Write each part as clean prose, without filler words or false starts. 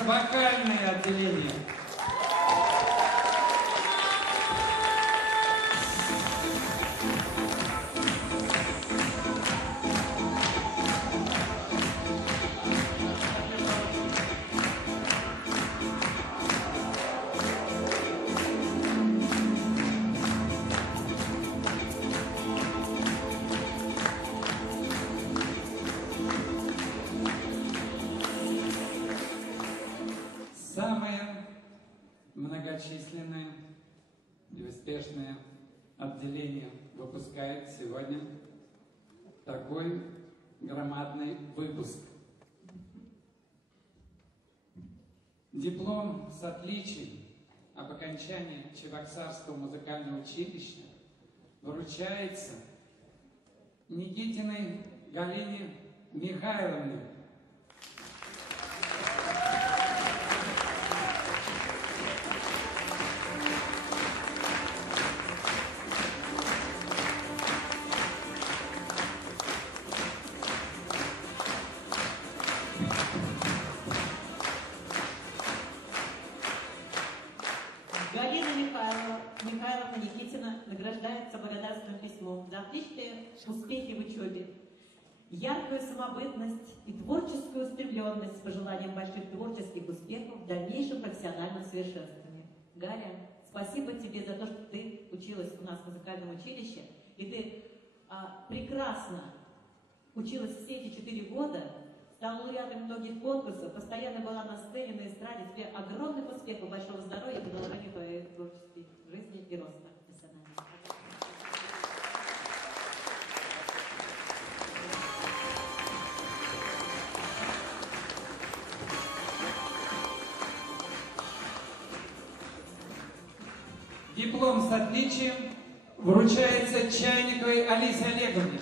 вручается вокальное отделение. Самое многочисленное и успешное отделение выпускает сегодня такой громадный выпуск. Диплом с отличием об окончании Чебоксарского музыкального училища вручается Никитиной Галине Михайловне. Михайловна Никитина награждается благодарственным письмом за отличные успехи в учебе, яркую самобытность и творческую устремленность с пожеланием больших творческих успехов в дальнейшем профессиональном совершенствовании. Галя, спасибо тебе за то, что ты училась у нас в музыкальном училище, и ты прекрасно училась все эти 4 года, стала лауреатом многих конкурсов, постоянно была на сцене, на эстраде. Тебе огромных успехов, большого здоровья и продолжения твоей творческой жизни и роста профессионального. Диплом с отличием вручается Чайниковой Алисе Олеговне.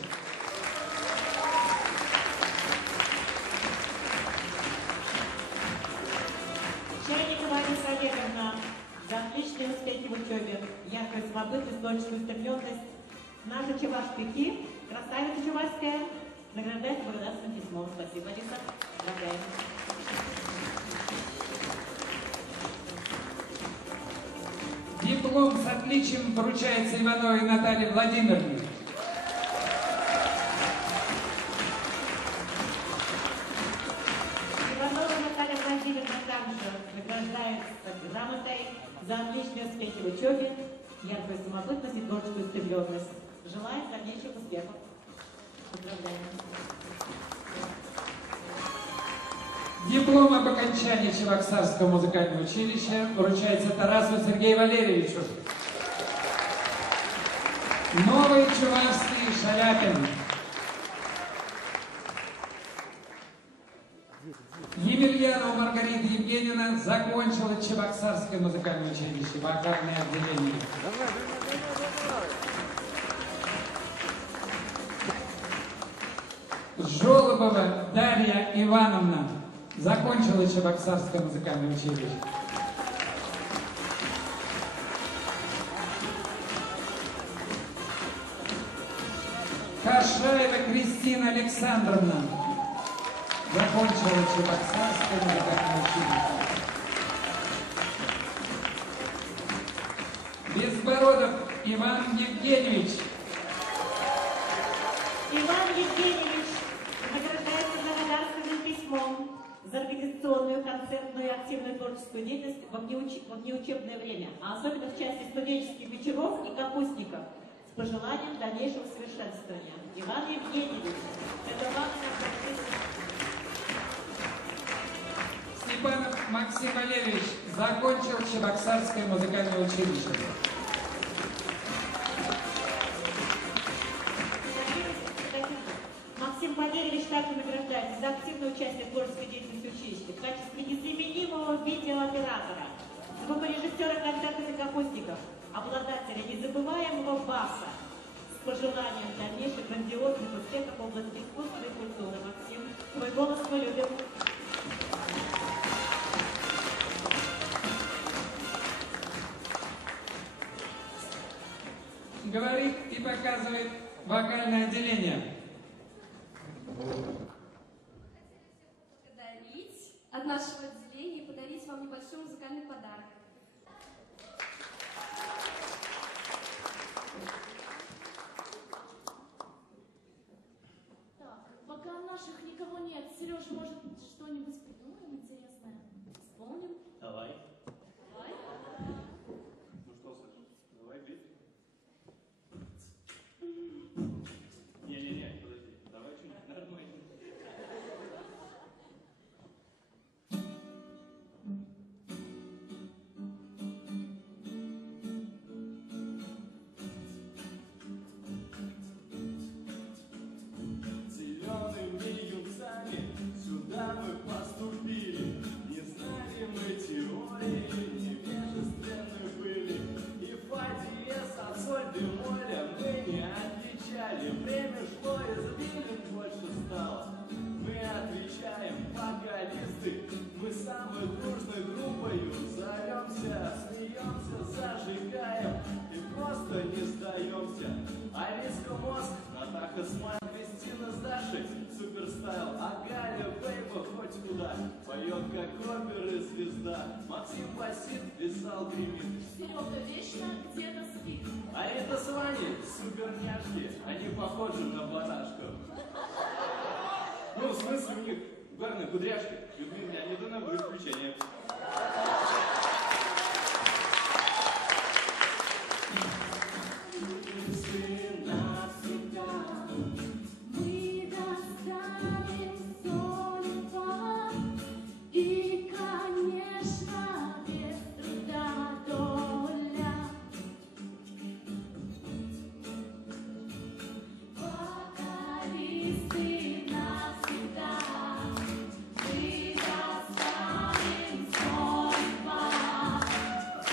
За отличные успехи в учебе, яркую самобытность, творческую устремленность. Наши чувашпики, красавица чувашская, награждается благодарственным письмом. Спасибо, Алиса. Поздравляем. Диплом с отличием вручается Ивановой Наталье Владимировне. Иванова Наталья Владимировна также награждается грамотой за отличные успехи в учебе, яркую самобытность и творческую устремленность. Желаем дальнейших успехов. Поздравляем. Диплом об окончании Чебоксарского музыкального училища вручается Тарасу Сергею Валерьевичу. Новый Чувашский Шаляпин. Емельянова Маргарита Евгеньевна закончила Чебоксарское музыкальное училище, вокальное отделение. Жолобова Дарья Ивановна закончила Чебоксарское музыкальное училище. Кашаева Кристина Александровна закончила Чебоксарское музыкальное училище. Безбородов Иван Евгеньевич. Иван Евгеньевич награждается благодарственным письмом за организационную, концертную и активную творческую деятельность во внеучебное время, а особенно в части студенческих вечеров и капустников, с пожеланием дальнейшего совершенствования. Иван Евгеньевич, это вам Степанов Максим Валерьевич закончил Чебоксарское музыкальное училище. Максим Валерьевич также награждается за активное участие в творческой деятельности училища в качестве незаменимого видеооператора, звукорежиссера концертов и капустников, обладателя незабываемого баса, с пожеланием дальнейших грандиозных успехов в области искусства и культуры. Максим, твой голос мы любим. Говорит и показывает вокальное отделение. Благодарить от нашего отделения небольшой музыкальный подарок. Так, пока наших никого нет, Сережа, может, что-нибудь придумаем интересное? Вспомним? Давай. Давай. Ну что, Саша, давай бить. Не-не-не, подожди. Давай что-нибудь нормальное. Зелеными юнцами сюда мы поступили. Не знали мы теории, невежественны были. И фа диез от соль бемоля мы не отличали. Время шло, извилин больше стало. Мы отвечаем, вокалисты, мы самой дружной группою зовемся, смеемся, зажигаем и просто не сдаемся. Алиска Мозг, Натаха Смайл, Кристина с Дашей, Суперстайл, а Галя Бейба хоть куда, поет как опера и звезда. Максим басит, Висал гремит, Серега вечно где-то спит. а это с Ваней суперняшки, они похожи на барашков. Ну, в смысле, у них угарные кудряшки. Люблю меня, не думаю, будет исключение. Мы достанем судьба, и, конечно, без труда доля. Вокалисты навсегда, мы достанем судьба,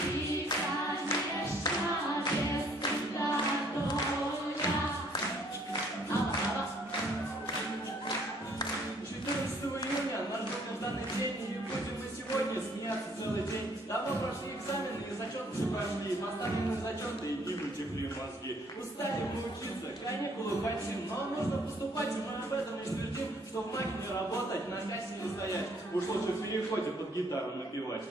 и, конечно, без труда доля. 14 июня наш долгожданный день, и будем мы сегодня смеяться целый день. Давно прошли экзамены и зачеты все прошли, поставлены зачеты и не вытекли мозги. Устали мы учиться, каникулы хотим, но нужно поступать, и мы об этом лишь твердим, что в маге не работать, на кассе не стоять. Уж лучше в переходе под гитару напевать.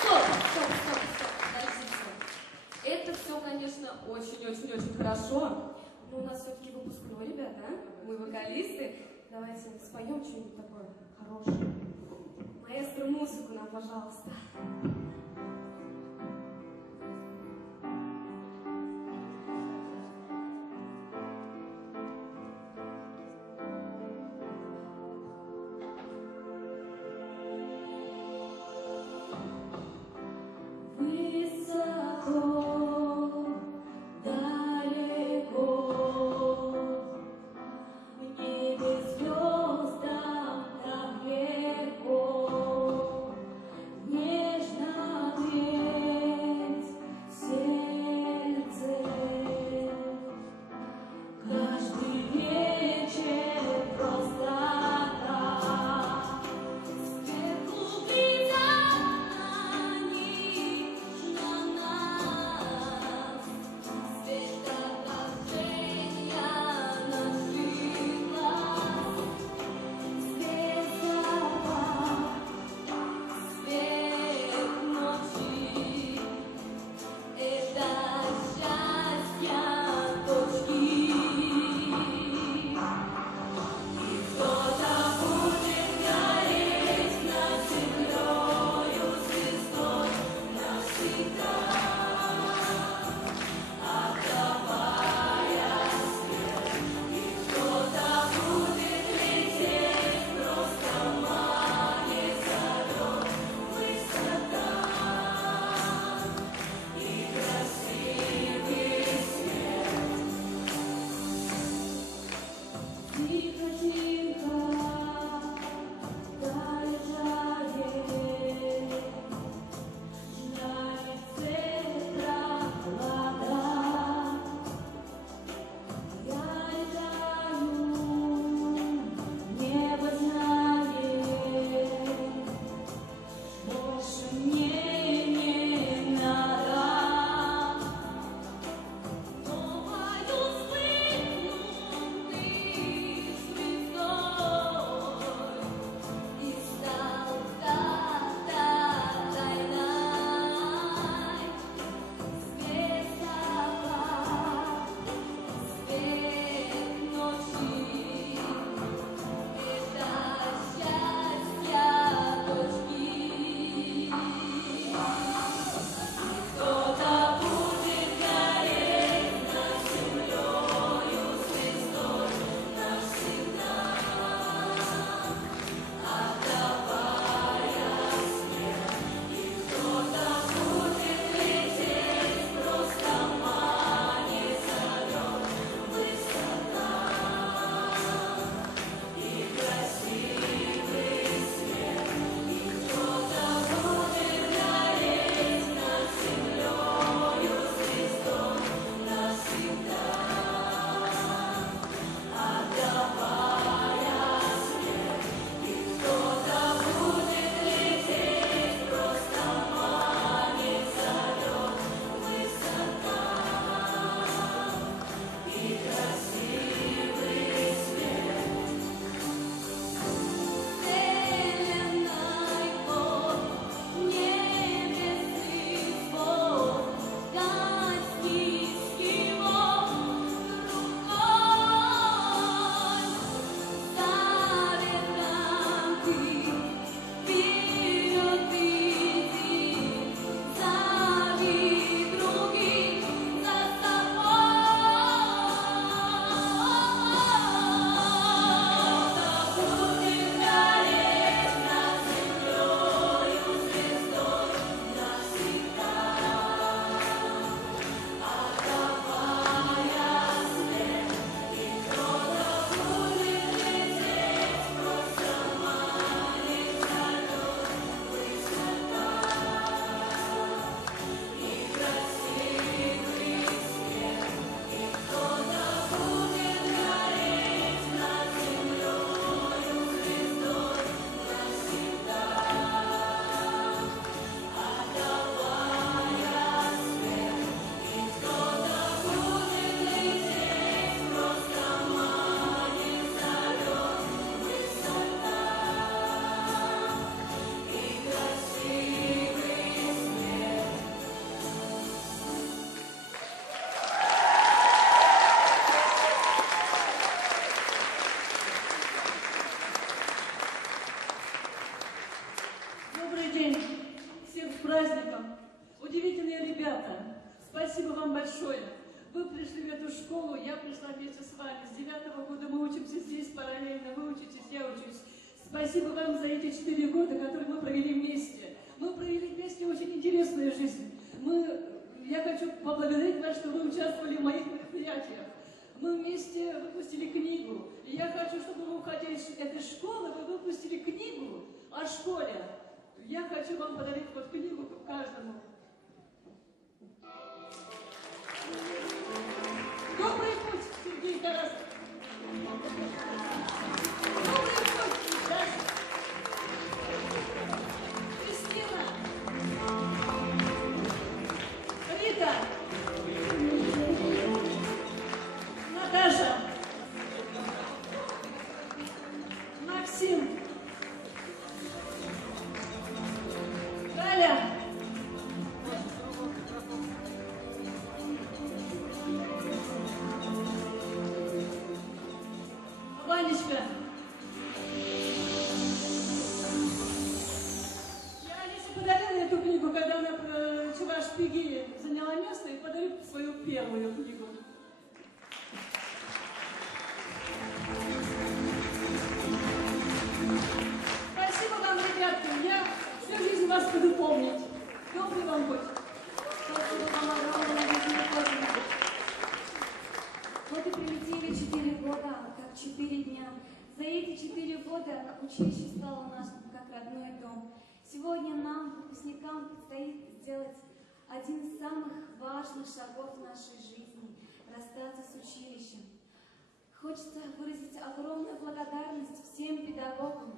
Стоп, подождите. Это все, конечно, очень-очень-очень хорошо, но у нас все-таки выпускной, ребята, а? Мы вокалисты. Давайте споем что-нибудь такое хорошее. Маэстро, музыку нам, пожалуйста. Высоко, далеко, в небе звездам так легко, нежно ты праздником! Удивительные ребята! Спасибо вам большое! Вы пришли в эту школу, я пришла вместе с вами. С 9-го года мы учимся здесь параллельно, вы учитесь, я учусь. Спасибо вам за эти 4 года, которые мы провели вместе. Мы провели вместе очень интересную жизнь. Я хочу поблагодарить вас, что вы участвовали в моих мероприятиях. Мы вместе выпустили книгу. И я хочу, чтобы вы, уходя из этой школы, вы выпустили книгу о школе. Я хочу вам подарить вот книгу каждому. Добрый путь, Сергей Тарасов. Добрый путь, Даша. Кристина. Рита. Наташа. Максим. Галя. Ванечка. Я Алисе подарила эту книгу, когда она про Чуваш-Пиги заняла место, и подарю свою первую книгу. Спасибо вам, ребятки. Я всю жизнь вас буду помнить. Добрый вам путь. Спасибо вам огромное, Надежда. Вот и прилетели 4 года, как 4 дня. За эти 4 года училище стало нашим, как родной дом. Сегодня нам, выпускникам, предстоит сделать один из самых важных шагов в нашей жизни – расстаться с училищем. Хочется выразить огромную благодарность всем педагогам,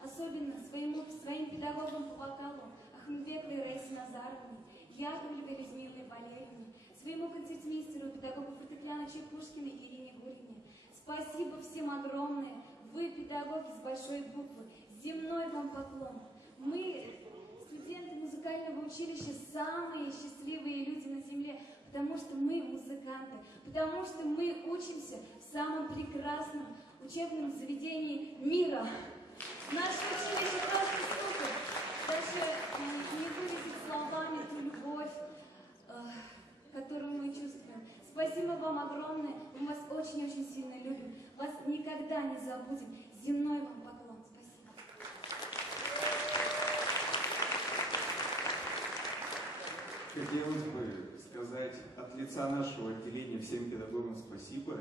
особенно своим педагогам по вокалу Ахмедбековой Раисе Назаровне, Яковлевой Людмиле Валерьевне, своему концертмейстеру, педагогу фортепиано Чепушкиной Ирине Гурине. Спасибо всем огромное. Вы, педагоги с большой буквы, земной вам поклон. Мы, студенты музыкального училища, самые счастливые люди на земле, потому что мы музыканты, потому что мы учимся в самом прекрасном учебном заведении мира. Наше училище просто супер. Даже не выразить словами ту любовь, которую мы чувствуем. Спасибо вам огромное. Мы вас очень-очень сильно любим. Вас никогда не забудем. Земной вам поклон. Спасибо. Хотелось бы сказать от лица нашего отделения всем педагогам спасибо.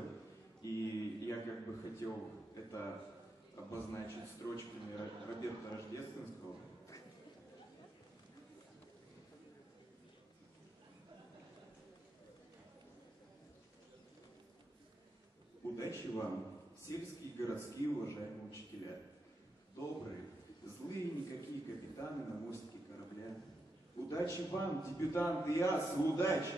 И я как бы хотел это обозначить строчками Роберта Рождественского. Удачи вам, сельские, городские, уважаемые учителя. Добрые, злые никакие капитаны на мостике корабля. Удачи вам, дебютанты и асы, удачи!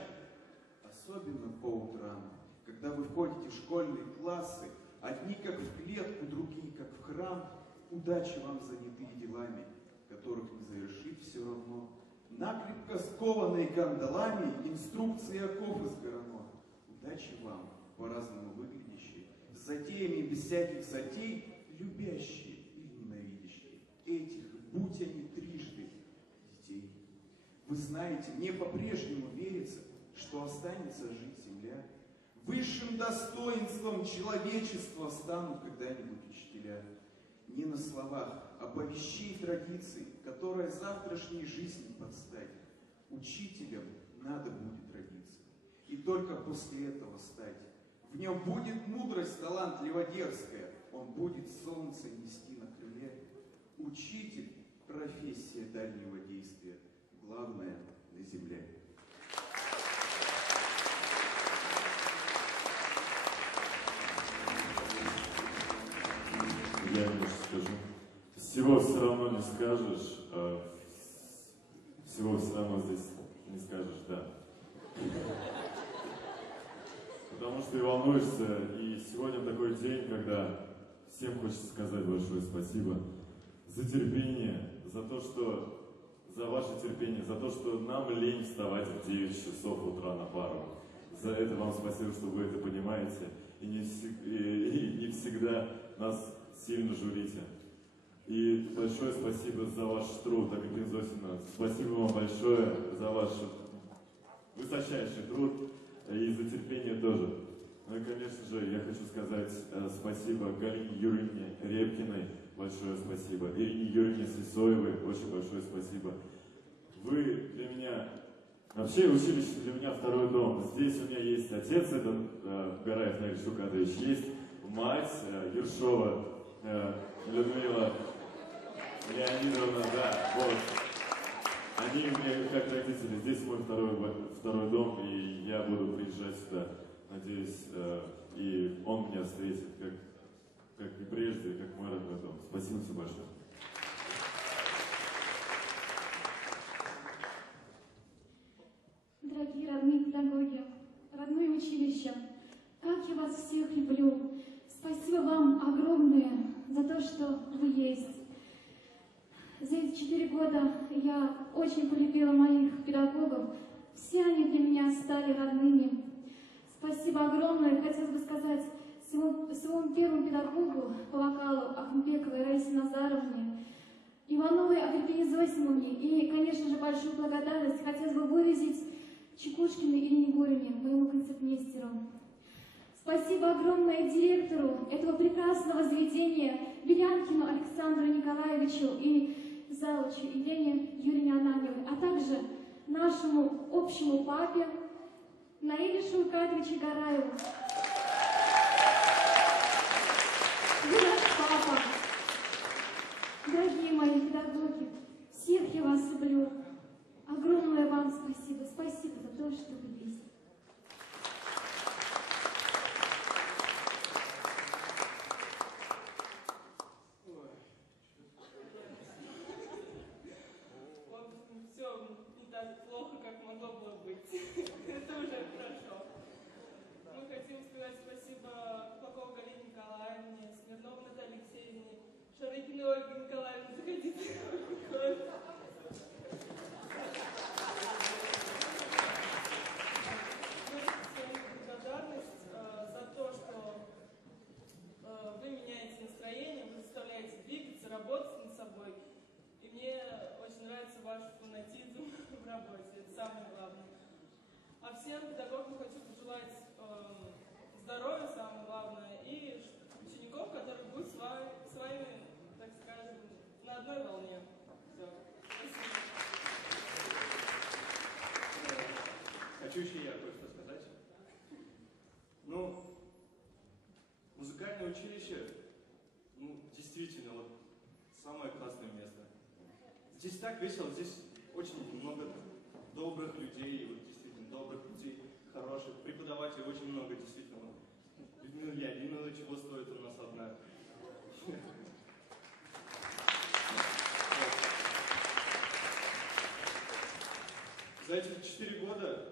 Особенно по утрам, когда вы входите в школьные классы, одни как в клетку, другие как в храм. Удачи вам, занятые делами, которых не завершить все равно. Накрепко скованные кандалами, инструкции оков из горонов. Удачи вам, по-разному выглядящие, с затеями без всяких затей, любящие или ненавидящие. Этих, будь они трижды, детей. Вы знаете, мне по-прежнему верится, что останется жить земля. Высшим достоинством человечества станут когда-нибудь учителя. Не на словах, а по вещей традиций, которая завтрашней жизни подстать. Учителем надо будет родиться, и только после этого стать. В нем будет мудрость талантливо-дерзкая, он будет солнце нести на крыле. Учитель – профессия дальнего действия, главное на земле. Я немножко скажу. Всего все равно не скажешь, всего все равно здесь не скажешь, да. Потому что ты волнуешься, и сегодня такой день, когда всем хочется сказать большое спасибо за терпение, за то, что, за ваше терпение, за то, что нам лень вставать в 9 часов утра на пару. За это вам спасибо, что вы это понимаете, и не всегда нас сильно журите. И большое спасибо за ваш труд, Агапин Зосимовна. Спасибо вам большое за ваш высочайший труд и за терпение тоже. Ну и, конечно же, я хочу сказать спасибо Галине Юрьевне Репкиной, большое спасибо. Ирине Юрьевне Сысоевой, очень большое спасибо. Вы для меня, вообще училище для меня второй дом. Здесь у меня есть отец, это Гараев Наиль Шукатович, есть мать Ершова Людмила Леонидовна, да, вот. Они у меня как родители, здесь мой второй дом, и я буду приезжать сюда, надеюсь, и он меня встретит, как и прежде, как мой родной дом. Спасибо все большое. Дорогие родные педагоги, родное училище, как я вас всех люблю. Спасибо вам огромное за то, что вы есть. За эти 4 года я очень полюбила моих педагогов. Все они для меня стали родными. Спасибо огромное, хотелось бы сказать, своему первому педагогу по вокалу Ахмбековой Раисе Назаровне, Ивановой Агапине Зосимовне и, конечно же, большую благодарность хотелось бы выразить Чекушкиной Ирине Горевне, моему концертмейстеру. Спасибо огромное директору этого прекрасного заведения Белянкину Александру Николаевичу и завучу Елене Юрьевне Ананьевой, а также нашему общему папе Наилю Шулкатовичу Гараеву. Вы наш папа. Дорогие мои педагоги, всех я вас люблю. Огромное вам спасибо. Спасибо за то, что вы есть. Все не так плохо, как могло бы быть. Это уже хорошо. Мы хотим сказать спасибо Плаковой Галине Николаевне, Смирновой Наталье Алексеевне, Шарыкиной Ольге Николаевне. Заходите. Благодарность за то, что вы меняете настроение, вы заставляете двигаться, работать над собой. И мне очень нравится ваш фанатизм в работе, это самое главное. А всем педагогам хочу пожелать здоровья, самое главное, и учеников, которые будут с вами, так скажем, на одной волне. Все. Спасибо. Хочу еще я кое-что сказать. Ну, музыкальное училище, действительно, вот самое классное место. Здесь так весело, здесь очень много добрых людей, вот действительно добрых людей, хороших, преподавателей очень много, действительно. Людмила, чего стоит у нас одна. За эти 4 года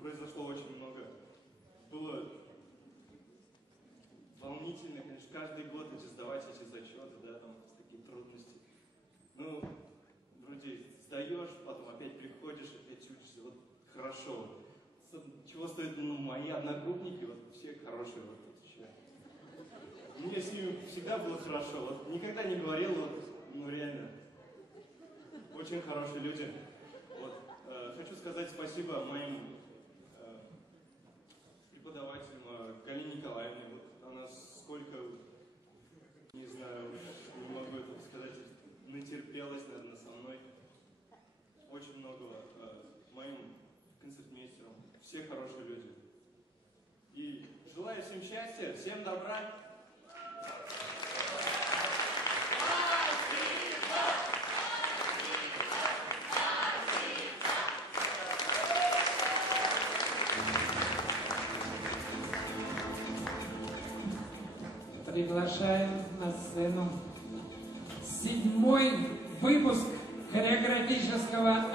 произошло очень много. Было волнительно, конечно, каждый год сдавать эти зачеты, да, там такие трудности. Вроде сдаешь, потом опять приходишь, опять учишься, вот хорошо. Чего стоят, мои одногруппники, вот все хорошие, вот еще. Мне с ними всегда было хорошо, вот никогда не говорил, вот, реально, очень хорошие люди. Вот, хочу сказать спасибо моим преподавателям, Галине Николаевне, вот она сколько, не знаю, не могу это сказать, натерпелась, наверное, со мной. Очень многого. Моим концертмейстерам. Все хорошие люди. И желаю всем счастья, всем добра. Приглашаем на сцену 7-й выпуск хореографического